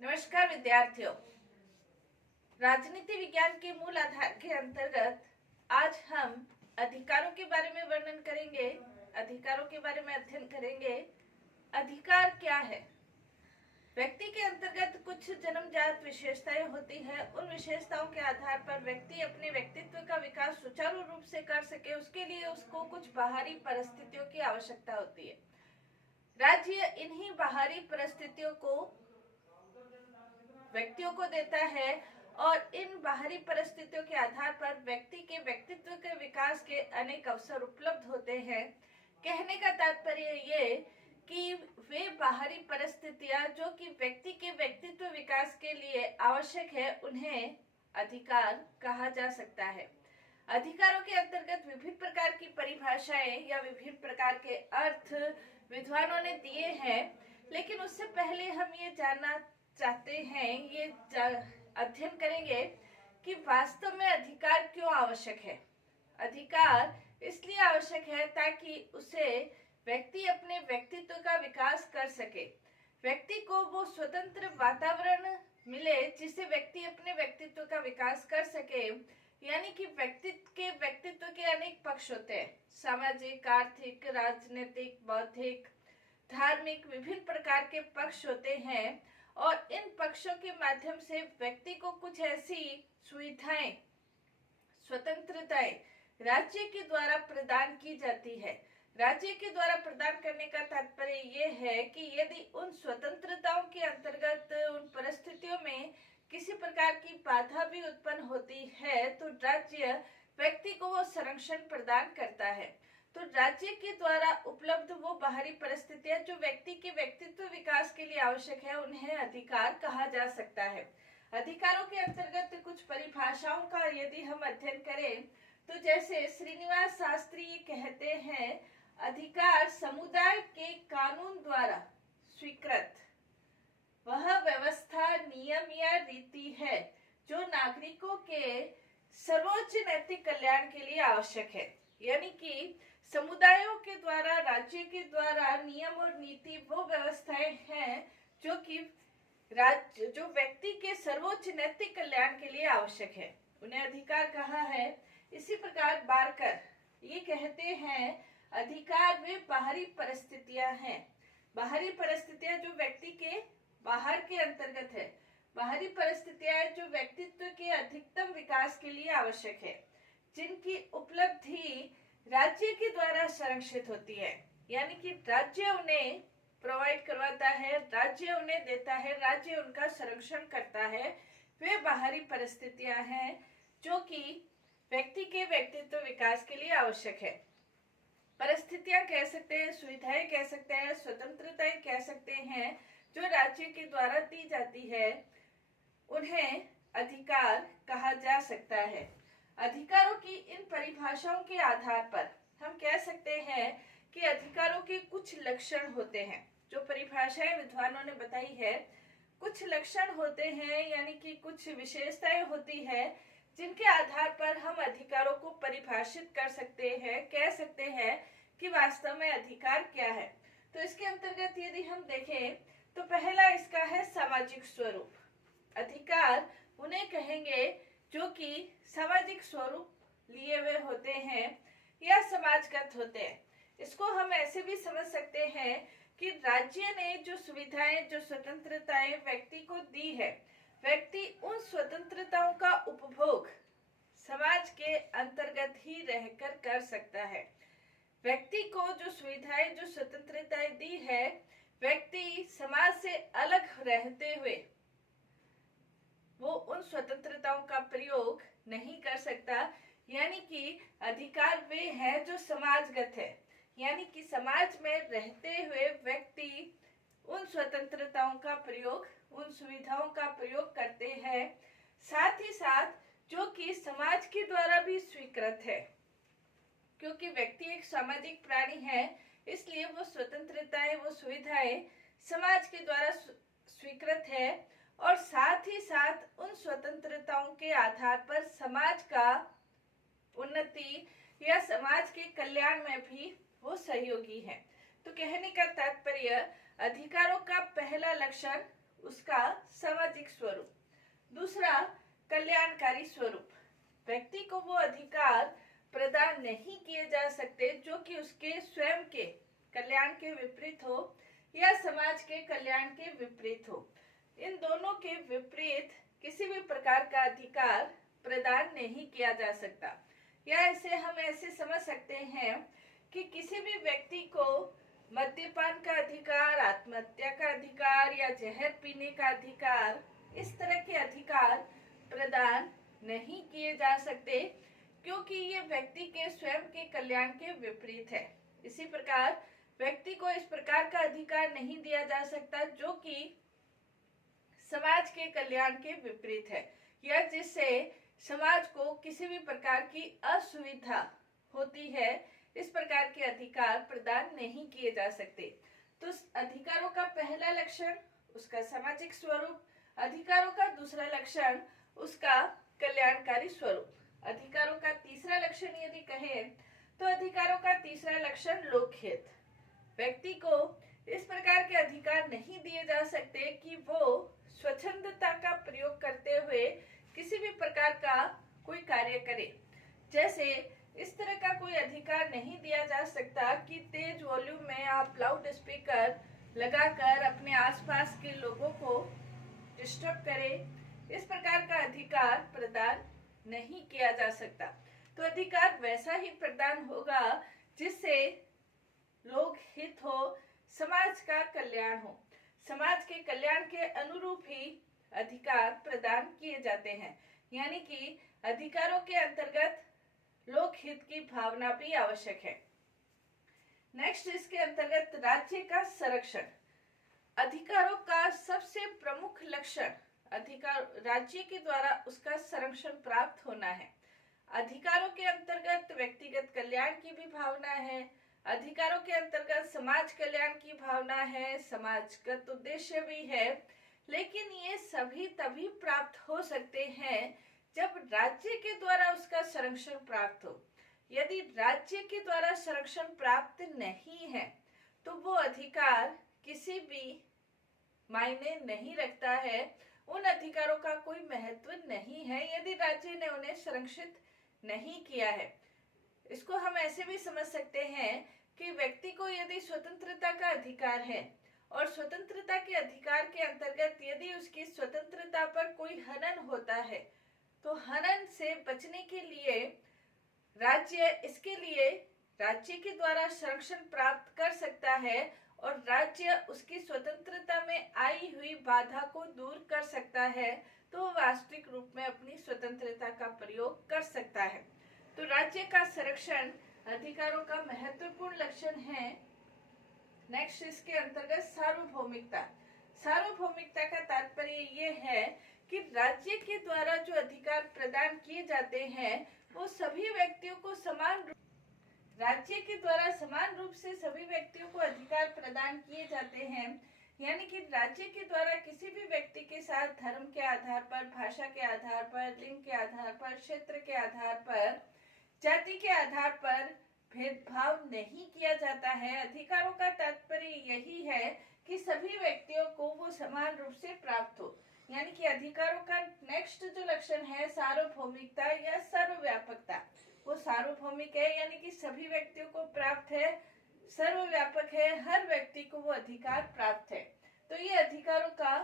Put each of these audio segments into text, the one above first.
नमस्कार विद्यार्थियों। राजनीति विज्ञान के मूल आधार के अंतर्गत आज हम अधिकारों के बारे में वर्णन करेंगे, अधिकारों के बारे में अध्ययन करेंगे। अधिकार क्या है? व्यक्ति के अंतर्गत कुछ जन्मजात विशेषताएं होती है। उन विशेषताओं के आधार पर व्यक्ति अपने व्यक्तित्व का विकास सुचारू रूप से कर सके, उसके लिए उसको कुछ बाहरी परिस्थितियों की आवश्यकता होती है। राज्य इन्हीं बाहरी परिस्थितियों को व्यक्तियों को देता है और इन बाहरी परिस्थितियोयों के आधार पर व्यक्ति के व्यक्तित्व के विकास के अनेक अवसर उपलब्ध होते हैं। कहने का तात्पर्य ये कि वे बाहरी परिस्थितियां जो कि व्यक्ति के व्यक्तित्व विकास के लिए आवश्यक है, उन्हें अधिकार कहा जा सकता है। अधिकारों के अंतर्गत विभिन्न प्रकार की परिभाषाएं या विभिन्न प्रकार के अर्थ विद्वानों ने दिए हैं, लेकिन उससे पहले हम ये जानना चाहते हैं, ये अध्ययन करेंगे कि वास्तव में अधिकार क्यों आवश्यक है। अधिकार इसलिए आवश्यक है ताकि उसे व्यक्ति अपने व्यक्तित्व का विकास कर सके। व्यक्ति को वो स्वतंत्र वातावरण मिले जिससे व्यक्ति अपने व्यक्तित्व का विकास कर सके। यानी कि व्यक्तित्व के अनेक पक्ष होते हैं, सामाजिक, आर्थिक, राजनीतिक, बौद्धिक, धार्मिक, विभिन्न प्रकार के पक्ष होते हैं और इन पक्षों के माध्यम से व्यक्ति को कुछ ऐसी सुविधाएं, स्वतंत्रताएं राज्य के द्वारा प्रदान की जाती है। राज्य के द्वारा प्रदान करने का तात्पर्य ये है कि यदि उन स्वतंत्रताओं के अंतर्गत उन परिस्थितियों में किसी प्रकार की बाधा भी उत्पन्न होती है तो राज्य व्यक्ति को वो संरक्षण प्रदान करता है। तो राज्य के द्वारा उपलब्ध वो बाहरी परिस्थितियां जो व्यक्ति के व्यक्तित्व विकास के लिए आवश्यक है, उन्हें अधिकार कहा जा सकता है। अधिकारों के अंतर्गत कुछ परिभाषाओं का यदि हम अध्ययन करें तो जैसे श्रीनिवास शास्त्री ये कहते हैं, अधिकार समुदाय के कानून द्वारा स्वीकृत वह व्यवस्था, नियम या रीति है जो नागरिकों के सर्वोच्च नैतिक कल्याण के लिए आवश्यक है। यानी कि समुदायों के द्वारा, राज्य के द्वारा नियम और नीति वो व्यवस्थाएं हैं जो कि जो व्यक्ति के सर्वोच्च नैतिक कल्याण के लिए आवश्यक है, उन्हें अधिकार कहा है। इसी प्रकार बारकर ये कहते हैं, अधिकार वे बाहरी परिस्थितियां हैं। बाहरी परिस्थितियां जो व्यक्ति के बाहर के अंतर्गत है, बाहरी परिस्थितियां जो व्यक्तित्व के अधिकतम विकास के लिए आवश्यक है, जिनकी उपलब्धि राज्य के द्वारा संरक्षित होती है। यानी कि राज्य उन्हें प्रोवाइड करवाता है, राज्य उन्हें देता है, राज्य उनका संरक्षण करता है। वे बाहरी परिस्थितियां हैं जो कि व्यक्ति के व्यक्तित्व विकास के लिए आवश्यक है। परिस्थितियां कह सकते हैं, सुविधाएं कह सकते हैं, स्वतंत्रताएं कह सकते हैं जो राज्य के द्वारा दी जाती है, उन्हें अधिकार कहा जा सकता है। अधिकारों की इन परिभाषाओं के आधार पर हम कह सकते हैं कि अधिकारों के कुछ लक्षण होते हैं। जो परिभाषाएं विद्वानों ने बताई है, कुछ लक्षण होते हैं, यानी कि कुछ विशेषताएं होती है जिनके आधार पर हम अधिकारों को परिभाषित कर सकते हैं, कह सकते हैं कि वास्तव में अधिकार क्या है। तो इसके अंतर्गत यदि हम देखें तो पहला इसका है सामाजिक स्वरूप। अधिकार उन्हें कहेंगे जो कि सामाजिक स्वरूप लिए हुए होते हैं या समाजगत होते हैं। इसको हम ऐसे भी समझ सकते हैं कि राज्य ने जो सुविधाएं, जो स्वतंत्रताएं व्यक्ति को दी है, व्यक्ति उन स्वतंत्रताओं का उपभोग समाज के अंतर्गत ही रहकर कर सकता है। व्यक्ति को जो सुविधाएं, जो स्वतंत्रताएं दी है, व्यक्ति समाज से अलग रहते हुए वो उन स्वतंत्रताओं का प्रयोग नहीं कर सकता। यानी कि अधिकार वे हैं जो समाजगत है, यानी कि समाज में रहते हुए व्यक्ति उन स्वतंत्रताओं का प्रयोग, उन सुविधाओं का प्रयोग करते हैं, साथ ही साथ जो कि समाज के द्वारा भी स्वीकृत है। क्योंकि व्यक्ति एक सामाजिक प्राणी है, इसलिए वो स्वतंत्रताएं, वो सुविधाएं समाज के द्वारा स्वीकृत है और साथ ही साथ उन स्वतंत्रताओं के आधार पर समाज का उन्नति या समाज के कल्याण में भी वो सहयोगी है। तो कहने का तात्पर्य, अधिकारों का पहला लक्षण उसका सामाजिक स्वरूप। दूसरा, कल्याणकारी स्वरूप। व्यक्ति को वो अधिकार प्रदान नहीं किए जा सकते जो कि उसके स्वयं के कल्याण के विपरीत हो या समाज के कल्याण के विपरीत हो। इन दोनों के विपरीत किसी भी प्रकार का अधिकार प्रदान नहीं किया जा सकता। या इसे हम ऐसे समझ सकते हैं कि किसी भी व्यक्ति को मद्यपान का अधिकार, आत्महत्या का अधिकार या जहर पीने का अधिकार, इस तरह के अधिकार प्रदान नहीं किए जा सकते क्योंकि ये व्यक्ति के स्वयं के कल्याण के विपरीत है। इसी प्रकार व्यक्ति को इस प्रकार का अधिकार नहीं दिया जा सकता जो कि समाज के कल्याण के विपरीत है या जिससे समाज को किसी भी प्रकार की असुविधा होती है। इस प्रकार के अधिकार प्रदान नहीं किए जा सकते। तो अधिकारों का पहला लक्षण उसका सामाजिक स्वरूप, अधिकारों का दूसरा लक्षण उसका कल्याणकारी स्वरूप। अधिकारों का तीसरा लक्षण यदि कहें तो अधिकारों का तीसरा लक्षण लोकहित। व्यक्ति को इस प्रकार के अधिकार नहीं दिए जा सकते कि वो स्वच्छंदता का प्रयोग करते हुए किसी भी प्रकार का कोई कार्य करे। जैसे इस तरह का कोई अधिकार नहीं दिया जा सकता कि तेज वॉल्यूम में आप लाउड स्पीकर लगाकर अपने आसपास के लोगों को डिस्टर्ब करें। इस प्रकार का अधिकार प्रदान नहीं किया जा सकता। तो अधिकार वैसा ही प्रदान होगा जिससे लोक हित हो, समाज का कल्याण हो। समाज के कल्याण के अनुरूप ही अधिकार प्रदान किए जाते हैं। यानी कि अधिकारों के अंतर्गत लोक हित की भावना भी आवश्यक है। नेक्स्ट, इसके अंतर्गत राज्य का संरक्षण। अधिकारों का सबसे प्रमुख लक्षण अधिकार राज्य के द्वारा उसका संरक्षण प्राप्त होना है। अधिकारों के अंतर्गत व्यक्तिगत कल्याण की भी भावना है, अधिकारों के अंतर्गत समाज कल्याण की भावना है, समाजगत उद्देश्य भी है। लेकिन ये सभी तभी प्राप्त हो सकते हैं जब राज्य के द्वारा उसका संरक्षण प्राप्त हो। यदि राज्य के द्वारा संरक्षण प्राप्त नहीं है तो वो अधिकार किसी भी मायने नहीं रखता है, उन अधिकारों का कोई महत्व नहीं है यदि राज्य ने उन्हें संरक्षित नहीं किया है। इसको हम ऐसे भी समझ सकते हैं कि व्यक्ति को यदि स्वतंत्रता का अधिकार है और स्वतंत्रता के अधिकार के अंतर्गत यदि उसकी स्वतंत्रता पर कोई हनन होता है तो हनन से बचने के लिए राज्य इसके लिए राज्य के द्वारा संरक्षण प्राप्त कर सकता है और राज्य उसकी स्वतंत्रता में आई हुई बाधा को दूर कर सकता है तो वास्तविक रूप में अपनी स्वतंत्रता का प्रयोग कर सकता है। तो राज्य का संरक्षण अधिकारों का महत्वपूर्ण लक्षण है। नेक्स्ट, इसके अंतर्गत सार्वभौमिकता। सार्वभौमिकता का तात्पर्य ये है कि राज्य के द्वारा जो अधिकार प्रदान किए जाते हैं वो सभी व्यक्तियों को राज्य के द्वारा समान रूप से सभी व्यक्तियों को अधिकार प्रदान किए जाते हैं। यानी कि राज्य के द्वारा किसी भी व्यक्ति के साथ धर्म के आधार पर, भाषा के आधार पर, लिंग के आधार पर, क्षेत्र के आधार पर, जाति के आधार पर भेदभाव नहीं किया जाता है। अधिकारों का तात्पर्य यही है कि सभी व्यक्तियों को वो समान रूप से प्राप्त हो। यानी कि अधिकारों का नेक्स्ट जो लक्षण है सार्वभौमिकता या सर्वव्यापकता, वो सार्वभौमिक है यानी कि सभी व्यक्तियों को प्राप्त है, सर्वव्यापक है, हर व्यक्ति को वो अधिकार प्राप्त है। तो ये अधिकारों का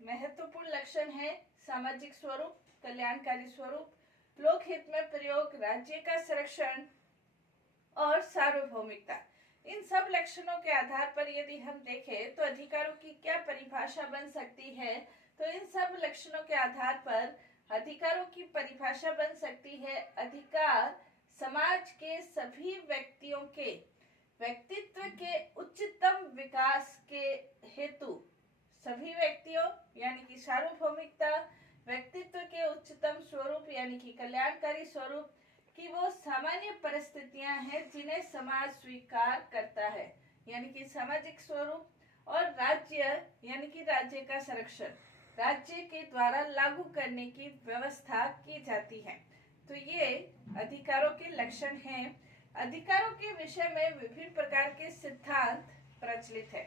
महत्वपूर्ण लक्षण है सामाजिक स्वरूप, कल्याणकारी स्वरूप, लोकहित में प्रयोग, राज्य का संरक्षण और सार्वभौमिकता। इन सब लक्षणों के आधार पर यदि हम देखें तो अधिकारों की क्या परिभाषा बन सकती है, तो इन सब लक्षणों के आधार पर अधिकारों की परिभाषा बन सकती है। अधिकार समाज के सभी व्यक्तियों के व्यक्तित्व के उच्चतम विकास के हेतु सभी व्यक्तियों यानी कि सार्वभौमिकता, व्यक्तित्व के उच्चतम स्वरूप यानी कि कल्याणकारी स्वरूप कि वो सामान्य परिस्थितियां हैं जिन्हें समाज स्वीकार करता है यानी कि सामाजिक स्वरूप, और राज्य यानी कि राज्य का संरक्षण, राज्य के द्वारा लागू करने की व्यवस्था की जाती है। तो ये अधिकारों के लक्षण हैं। अधिकारों के विषय में विभिन्न प्रकार के सिद्धांत प्रचलित है।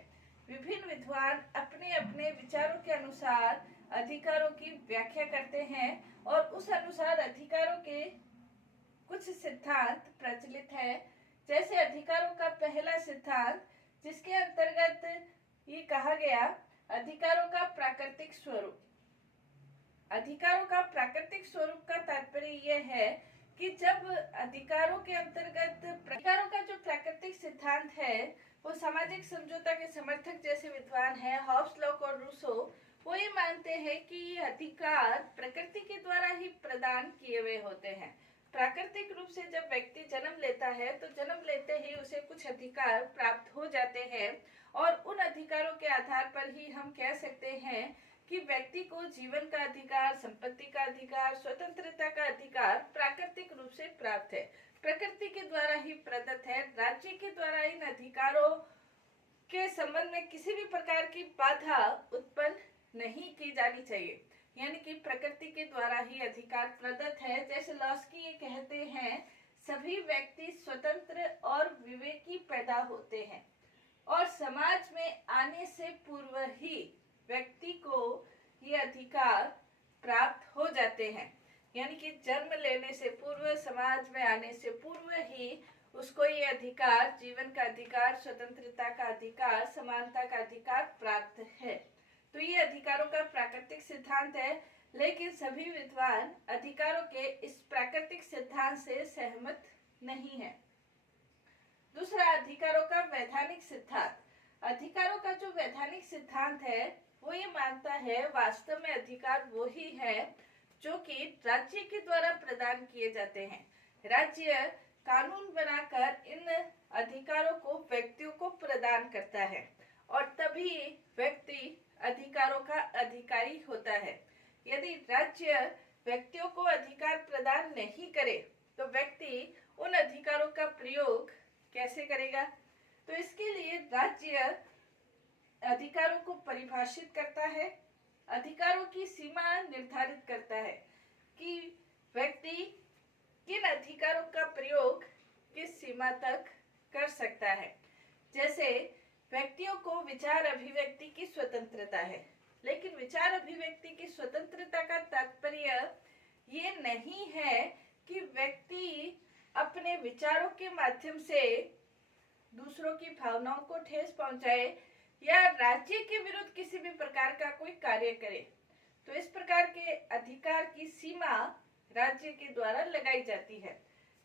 विभिन्न विद्वान अपने अपने विचारों के अनुसार अधिकारों की व्याख्या करते हैं और उस अनुसार अधिकारों के कुछ सिद्धांत प्रचलित है। जैसे अधिकारों का पहला सिद्धांत, जिसके अंतर्गत ये कहा गया, अधिकारों का प्राकृतिक स्वरूप। अधिकारों का प्राकृतिक स्वरूप का तात्पर्य यह है कि जब अधिकारों के अंतर्गत अधिकारों का जो प्राकृतिक सिद्धांत है वो सामाजिक समझौता के समर्थक जैसे विद्वान हैं हॉब्स, लॉक और रूसो, वो ये मानते हैं कि ये अधिकार प्रकृति के द्वारा ही प्रदान किए हुए होते हैं। प्राकृतिक रूप से जब व्यक्ति जन्म लेता है तो जन्म लेते ही उसे कुछ अधिकार प्राप्त हो जाते हैं और उन अधिकारों के आधार पर ही हम कह सकते हैं कि व्यक्ति को जीवन का अधिकार, संपत्ति का अधिकार, स्वतंत्रता का अधिकार प्राकृतिक रूप से प्राप्त है, प्रकृति के द्वारा ही प्रदत्त है। राज्य के द्वारा इन अधिकारों के संबंध में किसी भी प्रकार की बाधा उत्पन्न नहीं की जानी चाहिए, यानी कि प्रकृति के द्वारा ही अधिकार प्रदत्त है। जैसे लॉस्की ये कहते हैं, सभी व्यक्ति स्वतंत्र और विवेकी पैदा होते हैं और समाज में आने से पूर्व ही व्यक्ति को ये अधिकार प्राप्त हो जाते हैं, यानी कि जन्म लेने से पूर्व, समाज में आने से पूर्व ही उसको ये अधिकार, जीवन का अधिकार, स्वतंत्रता का अधिकार, समानता का अधिकार प्राप्त है। तो ये अधिकारों का प्राकृतिक सिद्धांत है, लेकिन सभी विद्वान अधिकारों के इस प्राकृतिक सिद्धांत से सहमत नहीं है। दूसरा, अधिकारों का वैधानिक सिद्धांत। अधिकारों का जो वैधानिक सिद्धांत है वो ये मानता है वास्तव में अधिकार वो ही है जो कि राज्य के द्वारा प्रदान किए जाते हैं। राज्य कानून बनाकर इन अधिकारों को व्यक्तियों को प्रदान करता है और तभी व्यक्ति अधिकारों का अधिकारी होता है। यदि राज्य व्यक्तियों को अधिकार प्रदान नहीं करे तो व्यक्ति उन अधिकारों का प्रयोग कैसे करेगा? तो इसके लिए राज्य अधिकारों को परिभाषित करता है, अधिकारों की सीमा निर्धारित करता है कि व्यक्ति किन अधिकारों का प्रयोग किस सीमा तक कर सकता है। जैसे व्यक्तियों को विचार अभिव्यक्ति की स्वतंत्रता है, लेकिन विचार अभिव्यक्ति की स्वतंत्रता का तात्पर्य ये नहीं है कि व्यक्ति अपने विचारों के माध्यम से दूसरों की भावनाओं को ठेस पहुंचाए या राज्य के विरुद्ध किसी भी प्रकार का कोई कार्य करे। तो इस प्रकार के अधिकार की सीमा राज्य के द्वारा लगाई जाती है।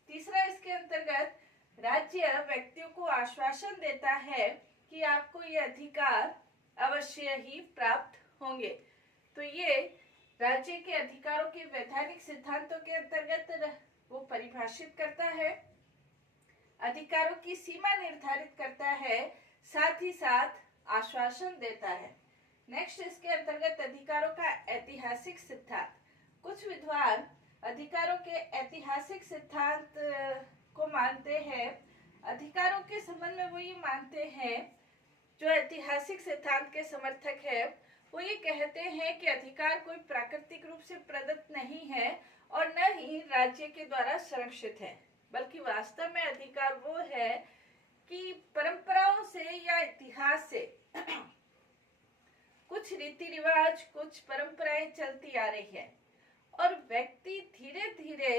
तीसरा, इसके अंतर्गत राज्य व्यक्तियों को आश्वासन देता है कि आपको ये अधिकार अवश्य ही प्राप्त होंगे। तो ये राज्य के अधिकारों के वैधानिक सिद्धांतों के अंतर्गत वो परिभाषित करता है, अधिकारों की सीमा निर्धारित करता है, साथ ही साथ आश्वासन देता है। नेक्स्ट, इसके अंतर्गत अधिकारों का ऐतिहासिक सिद्धांत। कुछ विद्वान अधिकारों के ऐतिहासिक सिद्धांत को मानते हैं। अधिकारों के संबंध में वो ये मानते हैं, जो ऐतिहासिक सिद्धांत के समर्थक है वो ये कहते हैं कि अधिकार कोई प्राकृतिक रूप से प्रदत्त नहीं है और न ही राज्य के द्वारा संरक्षित है, बल्कि वास्तव में अधिकार वो है कि परंपराओं से या इतिहास से कुछ रीति रिवाज, कुछ परंपराएं चलती आ रही है और व्यक्ति धीरे धीरे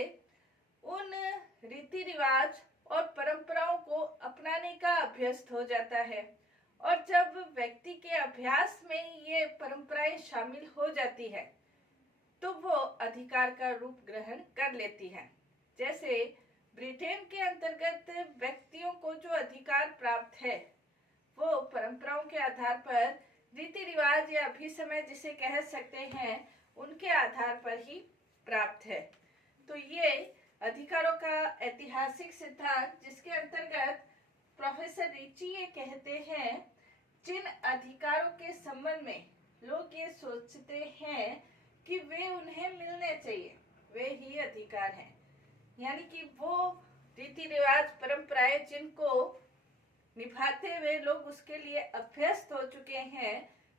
उन रीति रिवाज और परंपराओं को अपनाने का अभ्यस्त हो जाता है और जब व्यक्ति के अभ्यास में ये परंपराएं शामिल हो जाती है तो वो अधिकार का रूप ग्रहण कर लेती है। जैसे ब्रिटेन के अंतर्गत व्यक्तियों को जो अधिकार प्राप्त है वो परंपराओं के आधार पर, रीति रिवाज या अभिसमय जिसे कह सकते हैं, उनके आधार पर ही प्राप्त है। तो ये अधिकारों का ऐतिहासिक सिद्धांत, जिसके अंतर्गत प्रोफेसर रिची ये कहते हैं, जिन अधिकारों के संबंध में लोग ये सोचते हैं कि वे उन्हें मिलने चाहिए, वे ही अधिकार हैं। यानी कि वो रीति रिवाज, परंपराएं जिनको निभाते हुए लोग उसके लिए अभ्यस्त हो चुके हैं,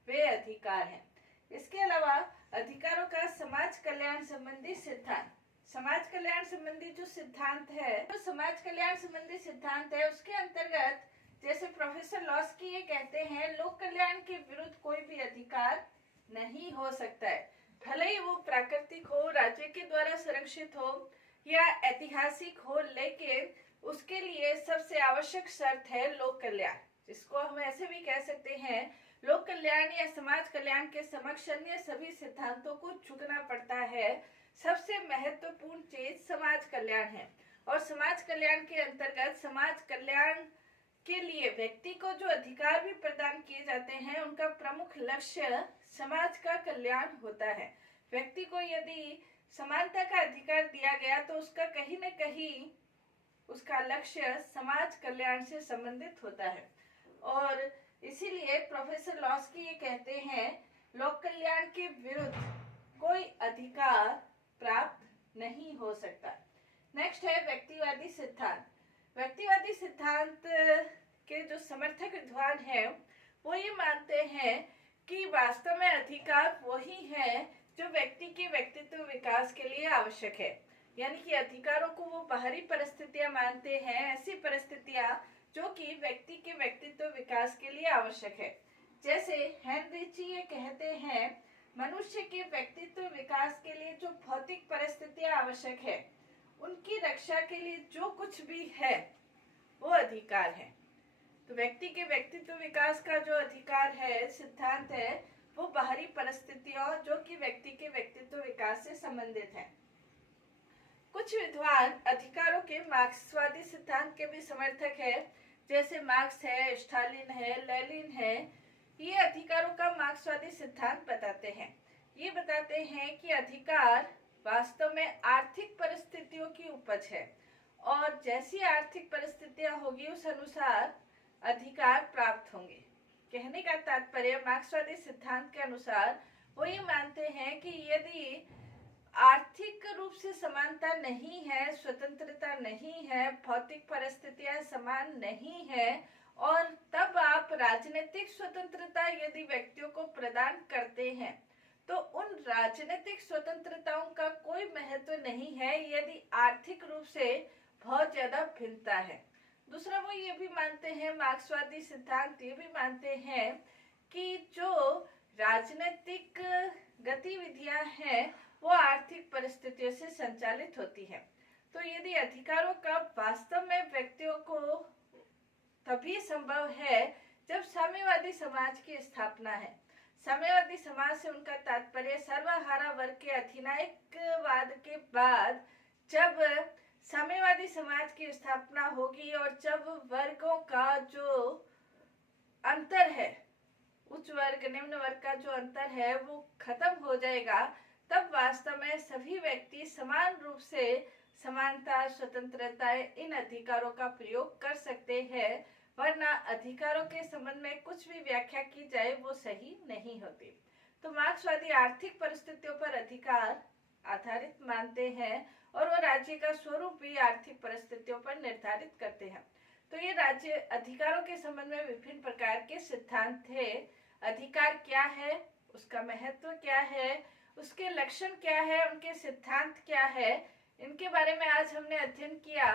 वे अधिकार हैं। इसके अलावा अधिकारों का समाज कल्याण संबंधी सिद्धांत। समाज कल्याण संबंधी जो सिद्धांत है, तो समाज कल्याण संबंधी सिद्धांत है उसके अंतर्गत जैसे प्रोफेसर लॉस्की ये कहते हैं, लोक कल्याण के विरुद्ध कोई भी अधिकार नहीं हो सकता है, भले ही वो प्राकृतिक हो, राज्य के द्वारा संरक्षित हो या ऐतिहासिक हो, लेकिन उसके लिए सबसे आवश्यक शर्त है लोक कल्याण, जिसको हम ऐसे भी कह सकते हैं, लोक कल्याण या समाज कल्याण के समक्ष अन्य सभी सिद्धांतों को झुकना पड़ता है। सबसे महत्वपूर्ण चीज समाज कल्याण है, और समाज कल्याण के अंतर्गत समाज कल्याण के लिए व्यक्ति को जो अधिकार भी प्रदान किए जाते हैं, उनका प्रमुख लक्ष्य समाज का कल्याण होता है। व्यक्ति को यदि समानता का अधिकार दिया गया तो उसका कहीं न कहीं उसका लक्ष्य समाज कल्याण से संबंधित होता है, और इसीलिए प्रोफेसर लॉस्की ये कहते हैं, लोक कल्याण के विरुद्ध कोई अधिकार प्राप्त नहीं हो सकता। नेक्स्ट है व्यक्तिवादी सिद्धांत। व्यक्तिवादी सिद्धांत के जो समर्थक विद्वान हैं, वो ये मानते हैं कि वास्तव में अधिकार वही है जो व्यक्ति के व्यक्तित्व विकास के लिए आवश्यक है, यानी कि अधिकारों को वो बाहरी परिस्थितियां मानते हैं, ऐसी परिस्थितियां जो कि व्यक्ति के व्यक्तित्व विकास के लिए आवश्यक है। जैसे हेनरिची ये कहते हैं, मनुष्य के व्यक्तित्व विकास के लिए जो भौतिक परिस्थितियां आवश्यक है, उनकी रक्षा के लिए जो कुछ भी है वो अधिकार है। तो व्यक्ति के व्यक्तित्व विकास का जो अधिकार है, सिद्धांत है, वो बाहरी परिस्थितियों जो कि व्यक्ति के व्यक्तित्व विकास से संबंधित है। कुछ विद्वान अधिकारों के मार्क्सवादी सिद्धांत के भी समर्थक है, जैसे मार्क्स है, स्टालिन है, लेनिन है। ये अधिकारों का मार्क्सवादी सिद्धांत बताते हैं। ये बताते हैं कि अधिकार वास्तव में आर्थिक परिस्थितियों की उपज है, और जैसी आर्थिक परिस्थितियां होगी उस अनुसार अधिकार प्राप्त होंगे। कहने का तात्पर्य मार्क्सवादी सिद्धांत के अनुसार वो ये मानते हैं कि यदि आर्थिक रूप से समानता नहीं है, स्वतंत्रता नहीं है, भौतिक परिस्थितियां समान नहीं है, और तब आप राजनीतिक स्वतंत्रता यदि व्यक्तियों को प्रदान करते हैं, तो उन राजनीतिक स्वतंत्रताओं का कोई महत्व नहीं है यदि आर्थिक रूप से बहुत ज्यादा भिन्नता है। दूसरा, वो ये भी मानते हैं, मार्क्सवादी सिद्धांत ये भी मानते हैं कि जो राजनीतिक गतिविधियां हैं वो आर्थिक परिस्थितियों से संचालित होती है। तो यदि अधिकारों का वास्तव में व्यक्तियों को तभी संभव है जब साम्यवादी समाज की स्थापना है। साम्यवादी समाज से उनका तात्पर्य सर्वहारा वर्ग के अधिनायकवाद के बाद जब साम्यवादी समाज की स्थापना होगी और जब वर्गों का जो अंतर है, उच्च वर्ग निम्न वर्ग का जो अंतर है वो खत्म हो जाएगा, तब वास्तव में सभी व्यक्ति समान रूप से समानता, स्वतंत्रता, इन अधिकारों का प्रयोग कर सकते हैं, वरना अधिकारों के संबंध में कुछ भी व्याख्या की जाए वो सही नहीं होती। तो मार्क्सवादी आर्थिक परिस्थितियों पर अधिकार आधारित मानते हैं, और वो राज्य का स्वरूप भी आर्थिक परिस्थितियों पर निर्धारित करते हैं। तो ये राज्य अधिकारों के संबंध में विभिन्न प्रकार के सिद्धांत थे। अधिकार क्या है, उसका महत्व क्या है, उसके लक्षण क्या है, उनके सिद्धांत क्या है, इनके बारे में आज हमने अध्ययन किया।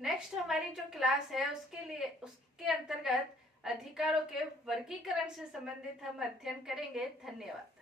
नेक्स्ट हमारी जो क्लास है उसके अंतर्गत अधिकारों के वर्गीकरण से संबंधित हम अध्ययन करेंगे। धन्यवाद।